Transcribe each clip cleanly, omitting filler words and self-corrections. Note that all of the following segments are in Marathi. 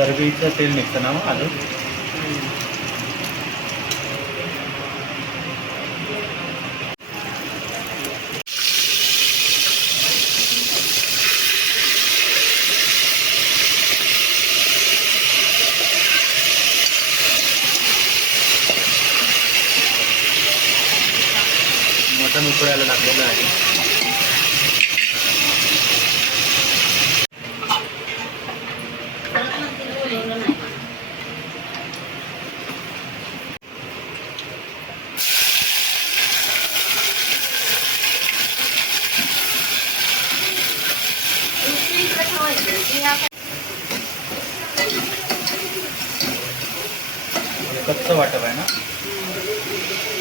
चरबीचं तेल निघतं ना मग अजून. मटण उकळायला लागलेलं आहे. कच्चं वाटप आहे ना,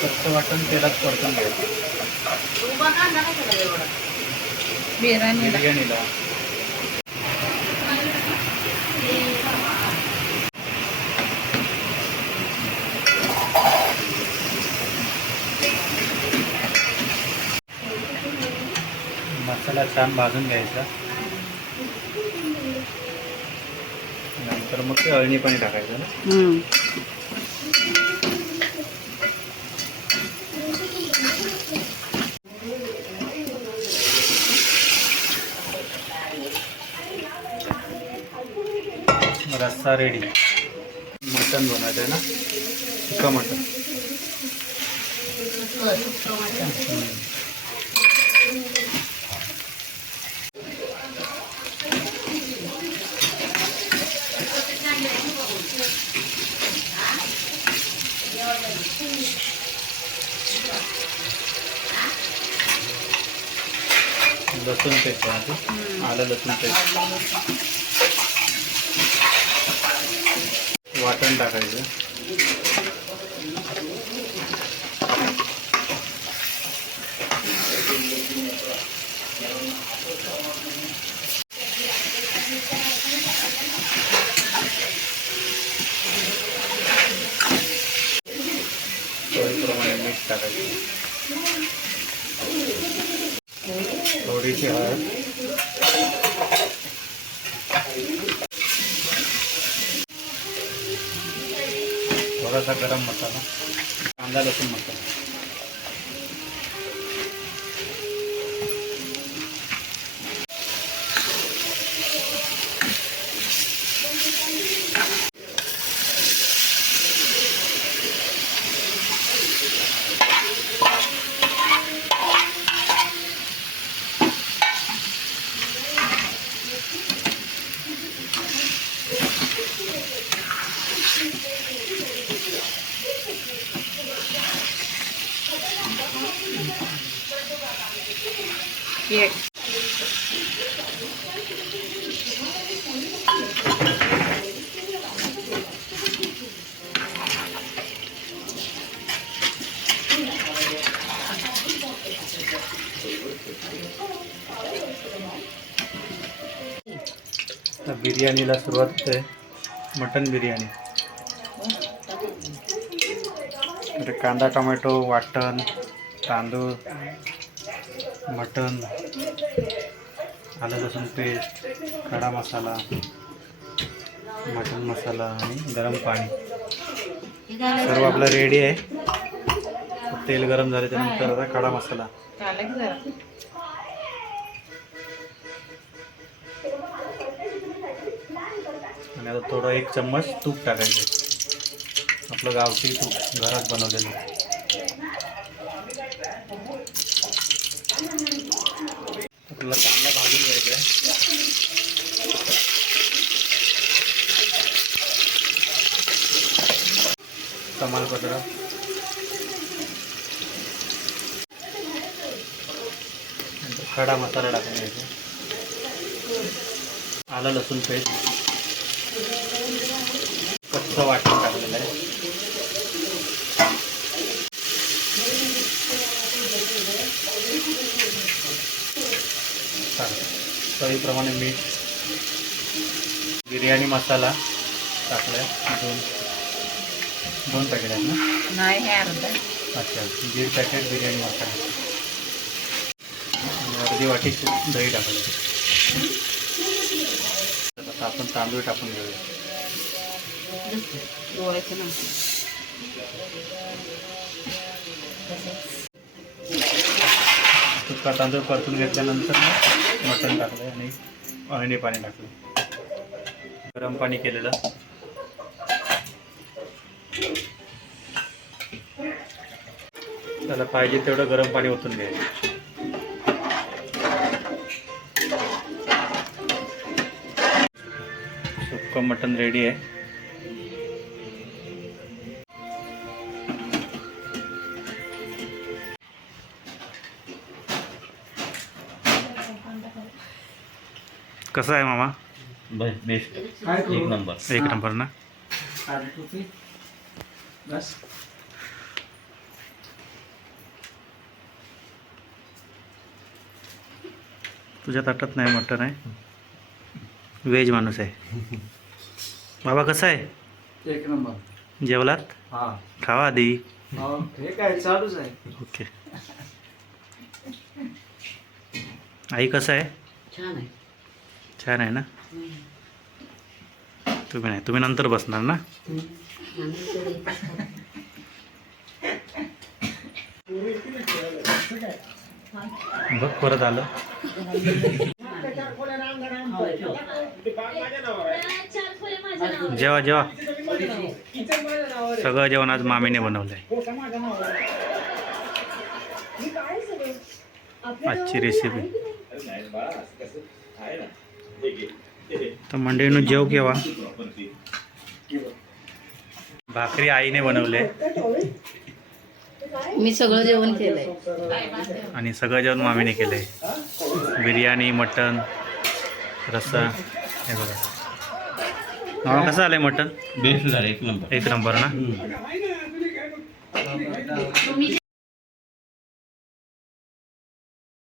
कच्चं वाटण तेलात परतून घ्यायचं. बिर्याणीला मसाला छान भाजून घ्यायचा. नंतर मग ते अळणी पाणी टाकायचं ना. रस्सा रेडी. मटण बनवायचं आहे ना, सुका मटण. लसूण पेस्ट, आलं लसूण पेस्ट, वाटण टाकायचं. चवीप्रमाणे मीठ टाकायचं. थोडीशी हळद, थोडासा गरम मसाला, कांदा लसूण मसाला. बिर्याणीला सुरुवात आहे. मटन बिर्याणी. कांदा टोमॅटो, वाटण, तांदूळ, मटण, आलं लसूण पेस्ट, खडा मसाला, मटन मसाला आणि गरम पाणी सर्व आपलं रेडी आहे. तेल गरम झाले त्यानंतर आता खडा मसाला. आणि आता थोडं 1 चम्मच तूप टाकायचं. आपलं गावठी तूप घरात बनवलेलं. आपल्याला कांदा भाजून घ्यायचा आहे. तमालपत्र, खडा मसाला टाकून घ्यायचा. आलं लसूण पेस्ट, कच्चं वाटण टाकलेलं आहे. चवीप्रमाणे मीठ, बिर्याणी मसाला टाकलाय. दोन पॅकेट आहेत ना? नाही, हे अर्धा. अच्छा, 1.5 पॅकेट बिर्याणी मसाला आणि अर्धी वाटी दही टाकलं. आता आपण तांदूळ टाकून घेऊया. डोळ्याचं नंतर सुका तांदूळ परतून घेतल्यानंतर मटण टाकलं आणि अळणी पाणी टाकलं. गरम पाणी केलेलं. त्याला पाहिजे तेवढं गरम पाणी ओतून घ्यायचं. सुक्कं मटण रेडी आहे. कसं आहे मामा? बेस्ट, एक नंबर. एक नंबर ना. बस तुझ्या ताटात नाही मटण आहे. व्हेज माणूस आहे. बाबा कसं आहे? एक नंबर. जेवलात? हा खावा आधी. हे काय चालूच आहे. ओके. आई कसं आहे? छान आहे. छान आहे ना. तुम्ही नाही, तुम्ही नंतर बसणार ना. बघ परत आलं. जेवा जेवा. सगळं जेवण आज मामीने बनवलंय. आजची रेसिपी. तर मंडळीनं जेव केव्हा. भाकरी आईने बनवले मी सगळं जेवण केलंय. आणि सगळं जेवण मामीने केलंय. बिर्याणी, मटण, रस्सा. हे बघा मामा कसं आलंय मटण? बेस्ट झालं, एक नंबर. एक नंबर ना. तुम्ही